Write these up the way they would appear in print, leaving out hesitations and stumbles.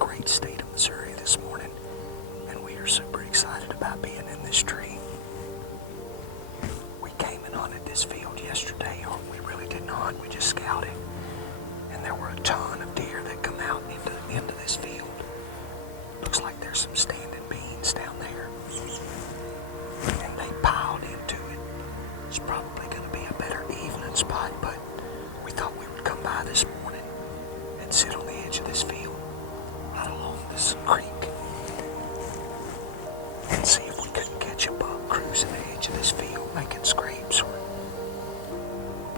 great state of Missouri this morning, and we are super excited about being in this tree. We came and hunted this field yesterday, or we really didn't hunt, we just scouted. And there were a ton of deer that come out into this field. Looks like there's some standing beans down there. And they piled into it. It's probably going to be a better evening spot, but we thought we would come by this morning and sit on the edge of this field, right along this creek, and see if we couldn't catch a buck cruising the edge of this field, making scrapes or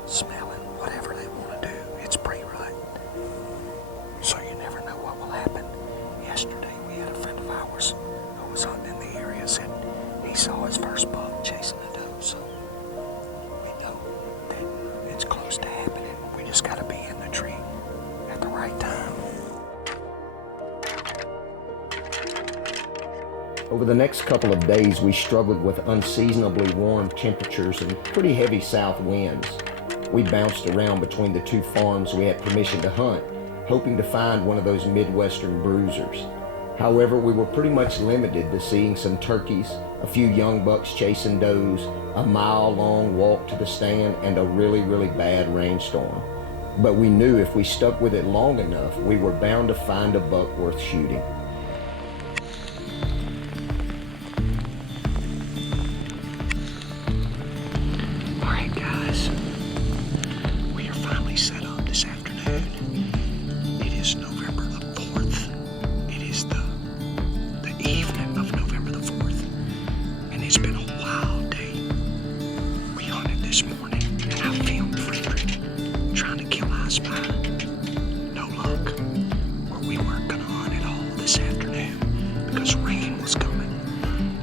smelling whatever they want to do. It's pre-rut, so you never know what will happen. Yesterday we had a friend of ours who was hunting in the area, said he saw his first buck chasing a doe, so we know that it's close to happening. We just got to be in the tree at the right time. Over the next couple of days, we struggled with unseasonably warm temperatures and pretty heavy south winds. We bounced around between the two farms we had permission to hunt, hoping to find one of those Midwestern bruisers. However, we were pretty much limited to seeing some turkeys, a few young bucks chasing does, a mile-long walk to the stand, and a really bad rainstorm. But we knew if we stuck with it long enough, we were bound to find a buck worth shooting. Alright guys, we are finally set up this afternoon. It is November the 4th. It is the evening of November the 4th. And it's been a wild day. We hunted this morning and I filmed Frederick trying to kill I Spy. No luck. Or we weren't gonna hunt at all this afternoon because rain was coming.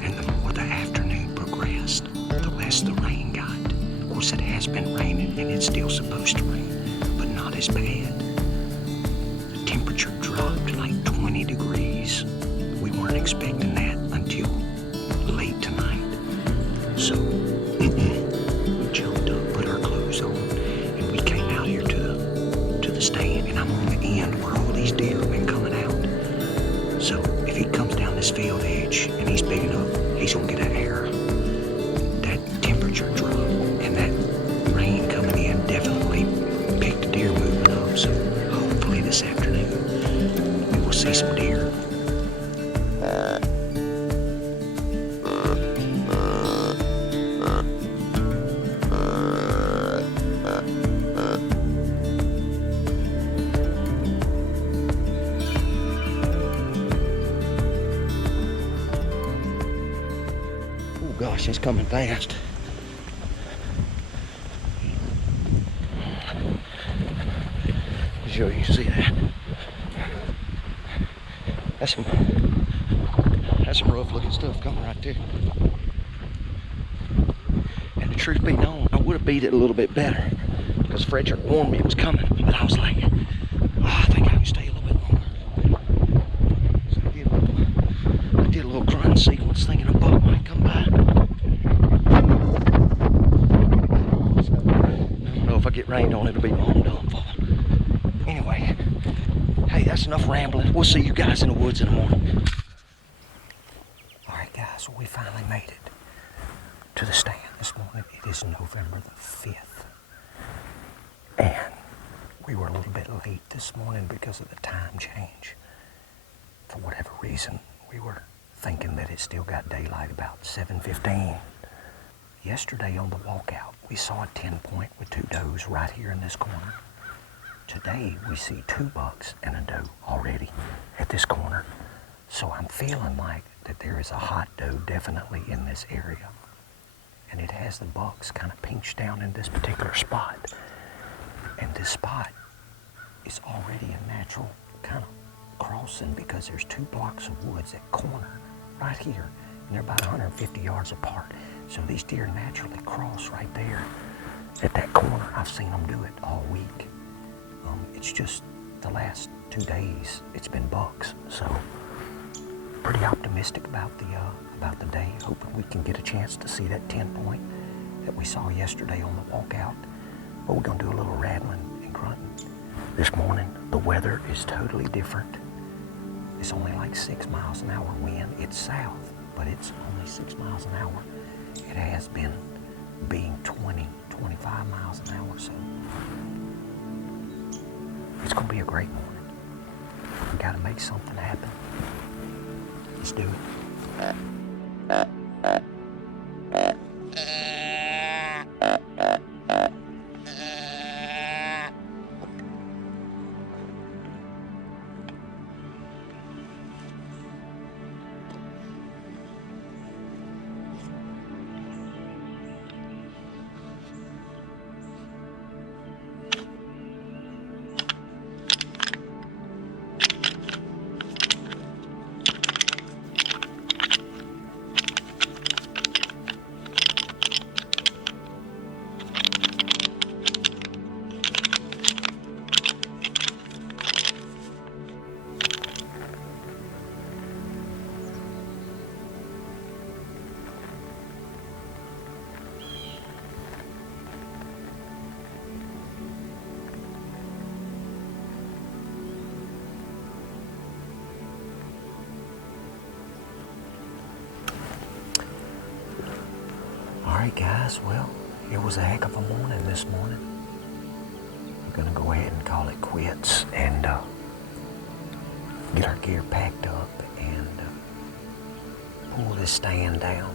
And the more the afternoon progressed, the less the rain got. Of course, it has been raining and it's still supposed to rain, but not as bad. The temperature dropped like 20 degrees. We weren't expecting that until late tonight. So we jumped up, put our clothes on, and we came out here to the stand, and I'm on the end where all these deer have been coming out. So if he comes down this field edge and he's big enough, he's gonna get an arrow. That temperature drop and that rain coming in definitely picked the deer moving up. So hopefully this afternoon we will see some deer. Oh gosh, it's coming fast. Sure you can see that. That's some rough looking stuff coming right there. And the truth be known, I would have beat it a little bit better because Frederick warned me it was coming, but I was like, oh, I think I can stay a little bit longer. So I did a little grunt sequence thinking a buck might come by. So, I don't know if I get rained on, it'll be my own downfall. Anyway, hey, that's enough rambling. We'll see you guys in the woods in the morning. Alright guys, we finally made it to the stand this morning. It is November the 5th. And we were a little bit late this morning because of the time change. For whatever reason, we were thinking that it still got daylight about 7:15. Yesterday on the walkout, we saw a 10-point with two does right here in this corner. Today, we see two bucks and a doe already at this corner. So I'm feeling like that there is a hot doe definitely in this area. And it has the bucks kind of pinched down in this particular spot. And this spot is already a natural kind of crossing because there's two blocks of woods that corner right here. And they're about 150 yards apart. So these deer naturally cross right there at that corner. I've seen them do it all week. It's just the last 2 days it's been bucks, so pretty optimistic about the day. Hoping we can get a chance to see that 10-point that we saw yesterday on the walkout. But we're gonna do a little rattling and grunting this morning. The weather is totally different. It's only like 6 miles an hour wind. It's south, but it's only 6 miles an hour. It has been being 20, 25 miles an hour, so it's gonna be a great morning. We gotta make something happen. Let's do it. Alright guys, well, it was a heck of a morning this morning. We're gonna go ahead and call it quits and get our gear packed up and pull this stand down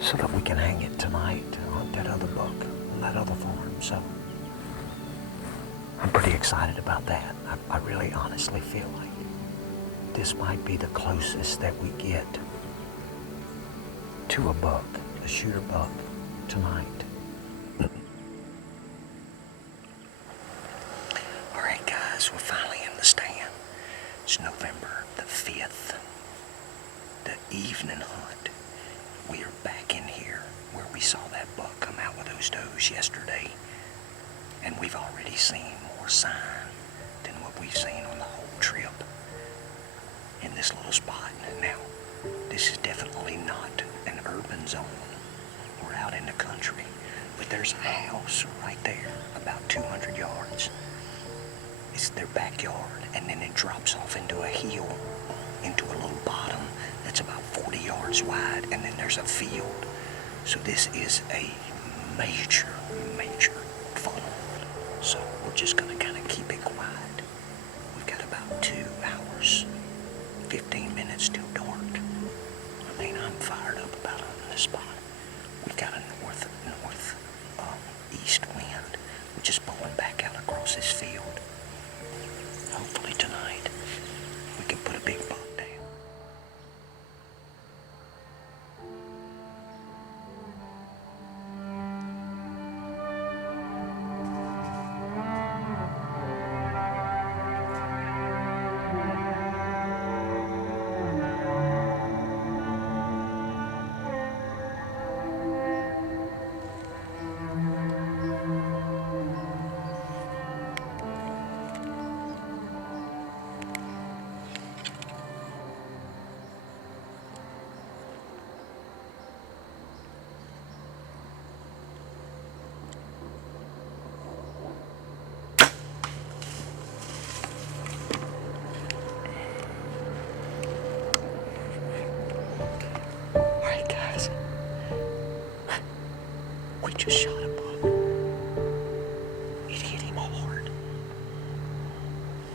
so that we can hang it tonight to hunt that other buck on that other farm. So I'm pretty excited about that. I really honestly feel like this might be the closest that we get to a buck, a shooter buck tonight. All right, guys, we're finally in the stand. It's November the 5th, the evening hunt. We are back in here where we saw that buck come out with those does yesterday, and we've already seen more sign than what we've seen on the whole trip in this little spot. Now, this is definitely not an urban zone. We're out in the country, but there's a house right there about 200 yards. It's their backyard, and then it drops off into a hill, into a little bottom that's about 40 yards wide, and then there's a field. So this is a major funnel. So we're just gonna kind of keep it quiet. We've got about 2 hours, 15 minutes till dark. I mean, I'm fired up about hunting this spot. We've got a east wind, which is blowing back out across this field. Hopefully tonight we can put a big buck down. We just shot a buck. It hit him hard.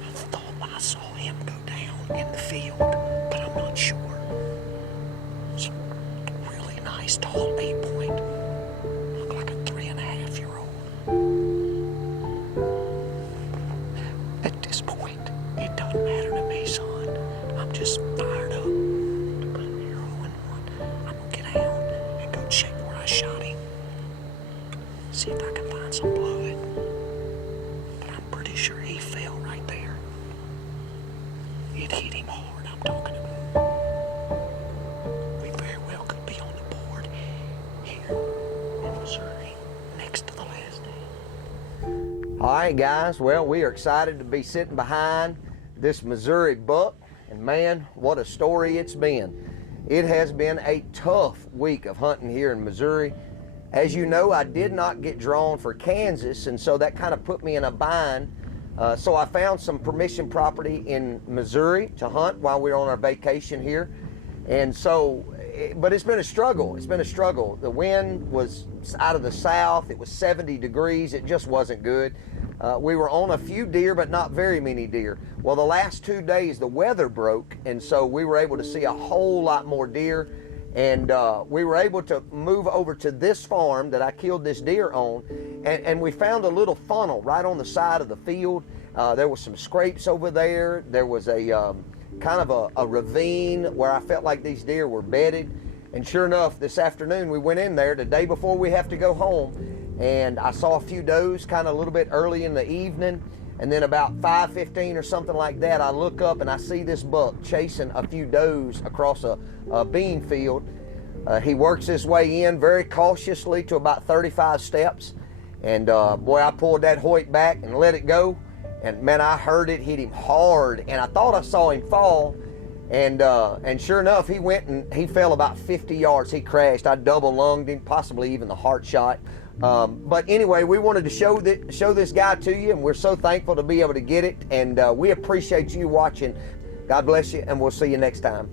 I thought I saw him go down in the field, but I'm not sure. It's a really nice tall 8-point. Looked like a 3.5-year-old. At this point, it doesn't matter to me, son. I'm just fired up to put an arrow in one. I'm gonna get out and go check where I shot him. See if I can find some blood. But I'm pretty sure he fell right there. It hit him hard, I'm talking about. We very well could be on the board here in Missouri next to the last day. All right, guys. Well, we are excited to be sitting behind this Missouri buck. And man, what a story it's been. It has been a tough week of hunting here in Missouri. As you know, I did not get drawn for Kansas, and so that kind of put me in a bind So I found some permission property in Missouri to hunt while we were on our vacation here. And so, but it's been a struggle. It's been a struggle. The wind was out of the south. It was 70 degrees. It just wasn't good. We were on a few deer, but not very many deer. Well, the last 2 days, the weather broke, and so we were able to see a whole lot more deer. And we were able to move over to this farm that I killed this deer on, and we found a little funnel right on the side of the field. There was some scrapes over there. There was a kind of a ravine where I felt like these deer were bedded. And sure enough, this afternoon we went in there the day before we have to go home, and I saw a few does kind of a little bit early in the evening. And then about 5:15 or something like that, I look up and I see this buck chasing a few does across a bean field. He works his way in very cautiously to about 35 steps. And boy, I pulled that Hoyt back and let it go. And man, I heard it hit him hard. And I thought I saw him fall. And sure enough, he went and he fell about 50 yards. He crashed. I double lunged him, possibly even the heart shot. But anyway, we wanted to show this guy to you, and we're so thankful to be able to get it. And we appreciate you watching. God bless you, and we'll see you next time.